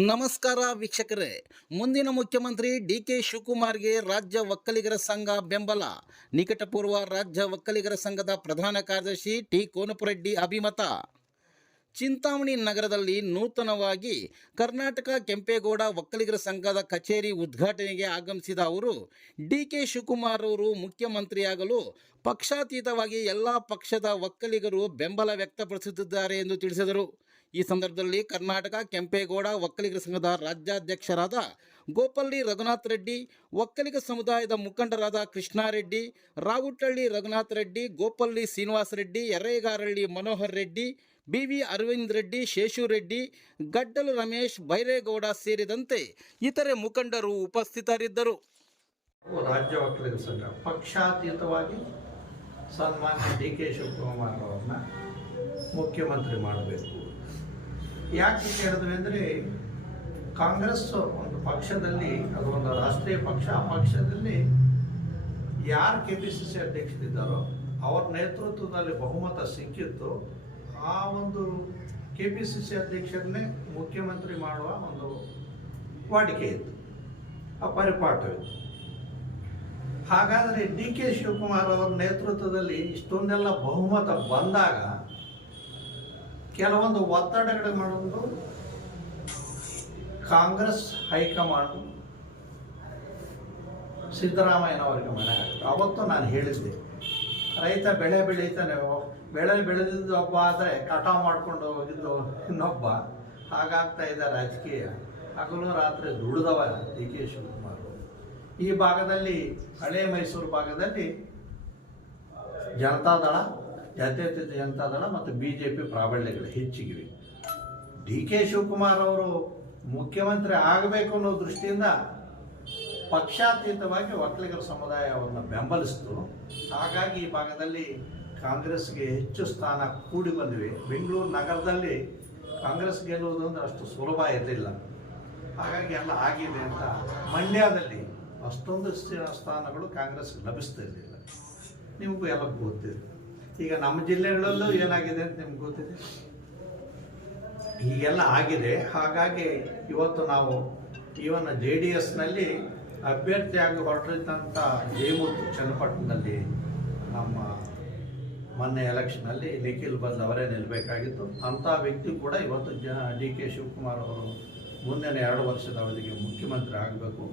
ನಮಸ್ಕಾರ ವೀಕ್ಷಕರೇ. ಮುಂದಿನ ಮುಖ್ಯಮಂತ್ರಿ ಡಿ.ಕೆ. ಶಿವಕುಮಾರ್ಗೆ ರಾಜ್ಯ ಒಕ್ಕಲಿಗರ ಸಂಘ ಬೆಂಬಲ. ನಿಕಟಪೂರ್ವ ರಾಜ್ಯ ಒಕ್ಕಲಿಗರ ಸಂಘದ ಪ್ರಧಾನ ಕಾರ್ಯದರ್ಶಿ ಟಿ. ಕೋನಪರೆಡ್ಡಿ ಅಭಿಮತ. ಚಿಂತಾಮಣಿ ನಗರದಲ್ಲಿ ನೂತನವಾಗಿ ಕರ್ನಾಟಕ ಕೆಂಪೇಗೌಡ ಒಕ್ಕಲಿಗರ ಸಂಘದ ಕಚೇರಿ ಉದ್ಘಾಟನೆಗೆ ಆಗಮಿಸಿದ ಅವರು ಡಿ.ಕೆ. ಶಿವಕುಮಾರ್ ಅವರು ಮುಖ್ಯಮಂತ್ರಿಯಾಗಲು ಪಕ್ಷಾತೀತವಾಗಿ ಎಲ್ಲ ಪಕ್ಷದ ಒಕ್ಕಲಿಗರು ಬೆಂಬಲ ವ್ಯಕ್ತಪಡಿಸುತ್ತಿದ್ದಾರೆ ಎಂದು ತಿಳಿಸಿದರು. ಈ ಸಂದರ್ಭದಲ್ಲಿ ಕರ್ನಾಟಕ ಕೆಂಪೇಗೌಡ ಒಕ್ಕಲಿಗರ ಸಂಘದ ರಾಜ್ಯಾಧ್ಯಕ್ಷರಾದ ಗೋಪಲ್ಲಿ ರಘುನಾಥ್ ರೆಡ್ಡಿ, ಒಕ್ಕಲಿಗ ಸಮುದಾಯದ ಮುಖಂಡರಾದ ಕೃಷ್ಣಾರೆಡ್ಡಿ, ರಾವುಟಳ್ಳಿ ರಘುನಾಥ್ ರೆಡ್ಡಿ, ಗೋಪಲ್ಲಿ ಶ್ರೀನಿವಾಸ ರೆಡ್ಡಿ, ಎರೇಗಾರಳ್ಳಿ ಮನೋಹರ್ ರೆಡ್ಡಿ, ಬಿ.ವಿ. ಅರವಿಂದ್ ರೆಡ್ಡಿ, ಶೇಷು ರೆಡ್ಡಿ, ಗಡ್ಡಲು ರಮೇಶ್, ಬೈರೇಗೌಡ ಸೇರಿದಂತೆ ಇತರೆ ಮುಖಂಡರು ಉಪಸ್ಥಿತರಿದ್ದರು. ರಾಜ್ಯ ಒಕ್ಕಲಿಗರ ಸಂಘ ಪಕ್ಷಾತೀತವಾಗಿ ಸನ್ಮಾನ್ಯ ಡಿ.ಕೆ. ಶಿವಕುಮಾರ್ ಅವ್ರನ್ನ ಮುಖ್ಯಮಂತ್ರಿ ಮಾಡಬೇಕು. ಯಾಕೆ ಹೇಳಿದ್ವಿ ಅಂದರೆ, ಕಾಂಗ್ರೆಸ್ ಒಂದು ಪಕ್ಷದಲ್ಲಿ, ಅದು ಒಂದು ರಾಷ್ಟ್ರೀಯ ಪಕ್ಷ, ಆ ಪಕ್ಷದಲ್ಲಿ ಯಾರು KPCC ಅಧ್ಯಕ್ಷರಿದ್ದಾರೋ ಅವ್ರ ನೇತೃತ್ವದಲ್ಲಿ ಬಹುಮತ ಸಿಕ್ಕಿತ್ತು. ಆ ಒಂದು KPCC ಅಧ್ಯಕ್ಷರನ್ನೇ ಮುಖ್ಯಮಂತ್ರಿ ಮಾಡುವ ಒಂದು ವಾಡಿಕೆ ಇತ್ತು, ಆ ಪರಿಪಾಠವಿತ್ತು. ಹಾಗಾದರೆ ಡಿ.ಕೆ. ಶಿವಕುಮಾರ್ ಅವರ ನೇತೃತ್ವದಲ್ಲಿ ಇಷ್ಟೊಂದೆಲ್ಲ ಬಹುಮತ ಬಂದಾಗ ಕೆಲವೊಂದು ಒತ್ತಡಗಳು ಮಾಡೋದು ಕಾಂಗ್ರೆಸ್ ಹೈಕಮಾಂಡ್ ಸಿದ್ದರಾಮಯ್ಯನವರಿಗೆ ಮನೆ ಹಾಕಿತು. ಅವತ್ತು ನಾನು ಹೇಳಿದ್ದೆ, ರೈತ ಬೆಳೆ ಬೆಳೀತಾನೆ, ಬೆಳೆ ಬೆಳೆದಿದ್ದು ಒಬ್ಬ ಆದರೆ ಕಟಾವು ಮಾಡ್ಕೊಂಡು ಹೋಗಿದ್ದು ಇನ್ನೊಬ್ಬ. ಹಾಗಾಗ್ತಾ ಇದೆ ರಾಜಕೀಯ. ಹಗಲು ರಾತ್ರಿ ದುಡಿದವ ಡಿ.ಕೆ. ಶಿವಕುಮಾರ್. ಈ ಭಾಗದಲ್ಲಿ, ಹಳೆ ಮೈಸೂರು ಭಾಗದಲ್ಲಿ ಜನತಾದಳ, ಜಾತ್ಯತೀತ ಜನತಾದಳ ಮತ್ತು BJP ಪ್ರಾಬಲ್ಯಗಳು ಹೆಚ್ಚಿಗಿವೆ. ಡಿ.ಕೆ. ಶಿವಕುಮಾರ್ ಅವರು ಮುಖ್ಯಮಂತ್ರಿ ಆಗಬೇಕು ಅನ್ನೋ ದೃಷ್ಟಿಯಿಂದ ಪಕ್ಷಾತೀತವಾಗಿ ಒಕ್ಕಲಿಗರ ಸಮುದಾಯವನ್ನು ಬೆಂಬಲಿಸಿತು. ಹಾಗಾಗಿ ಈ ಭಾಗದಲ್ಲಿ ಕಾಂಗ್ರೆಸ್ಗೆ ಹೆಚ್ಚು ಸ್ಥಾನ ಕೂಡಿ ಬಂದಿವೆ. ಬೆಂಗಳೂರು ನಗರದಲ್ಲಿ ಕಾಂಗ್ರೆಸ್ ಗೆಲ್ಲುವುದು ಅಂದರೆ ಅಷ್ಟು ಸುಲಭ ಇರಲಿಲ್ಲ. ಹಾಗಾಗಿ ಎಲ್ಲ ಆಗಿದೆ ಅಂತ. ಮಂಡ್ಯದಲ್ಲಿ ಅಷ್ಟೊಂದು ಸ್ಥಾನಗಳು ಕಾಂಗ್ರೆಸ್ಗೆ ಲಭಿಸ್ತಿರಲಿಲ್ಲ. ನಿಮಗೂ ಎಲ್ಲ ಗೊತ್ತಿದೆ. ಈಗ ನಮ್ಮ ಜಿಲ್ಲೆಗಳಲ್ಲೂ ಏನಾಗಿದೆ ಅಂತ ನಿಮ್ಗೆ ಗೊತ್ತಿದೆ. ಹೀಗೆಲ್ಲ ಆಗಿದೆ. ಹಾಗಾಗಿ ಇವತ್ತು ನಾವು ಇವನ್ JDSನಲ್ಲಿ ಅಭ್ಯರ್ಥಿಯಾಗಿ ಹೊರಟಿದ್ದಂಥ ಜಯಮೂರ್ತಿ ಚನ್ನಪಟ್ಟಣದಲ್ಲಿ ನಮ್ಮ ಮೊನ್ನೆ ಎಲೆಕ್ಷನಲ್ಲಿ ನಿಖಿಲ್ ಬಂದ್ ಅವರೇ ನಿಲ್ಲಬೇಕಾಗಿತ್ತು. ಅಂಥ ವ್ಯಕ್ತಿ ಕೂಡ ಇವತ್ತು ಡಿ.ಕೆ. ಶಿವಕುಮಾರ್ ಅವರು ಮುಂದಿನ 2 ವರ್ಷದ ಅವಧಿಗೆ ಮುಖ್ಯಮಂತ್ರಿ ಆಗಬೇಕು.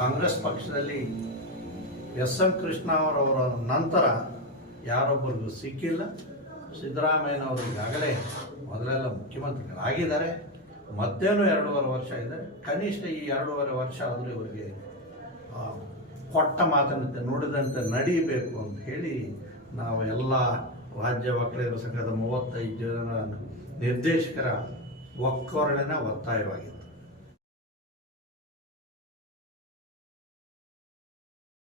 ಕಾಂಗ್ರೆಸ್ ಪಕ್ಷದಲ್ಲಿ S.M. ಕೃಷ್ಣ ಅವರವರ ನಂತರ ಯಾರೊಬ್ಬರಿಗೂ ಸಿಕ್ಕಿಲ್ಲ. ಸಿದ್ದರಾಮಯ್ಯನವರಿಗಾಗಲೇ ಮೊದಲೆಲ್ಲ ಮುಖ್ಯಮಂತ್ರಿಗಳಾಗಿದ್ದಾರೆ. ಮತ್ತೇನು 2.5 ವರ್ಷ ಇದೆ. ಕನಿಷ್ಠ ಈ 2.5 ವರ್ಷ ಆದರೂ ಇವರಿಗೆ ಕೊಟ್ಟ ಮಾತನ್ನಂತೆ ನುಡಿದಂತೆ ನಡೀಬೇಕು ಅಂತ ಹೇಳಿ ನಾವು ಎಲ್ಲ ರಾಜ್ಯ ಒಕ್ಕಲಿಗರ ಸಂಘದ 35 ಜನ ನಿರ್ದೇಶಕರ ಒಕ್ಕೊರಲಿನ ಒತ್ತಾಯವಾಗಿದೆ.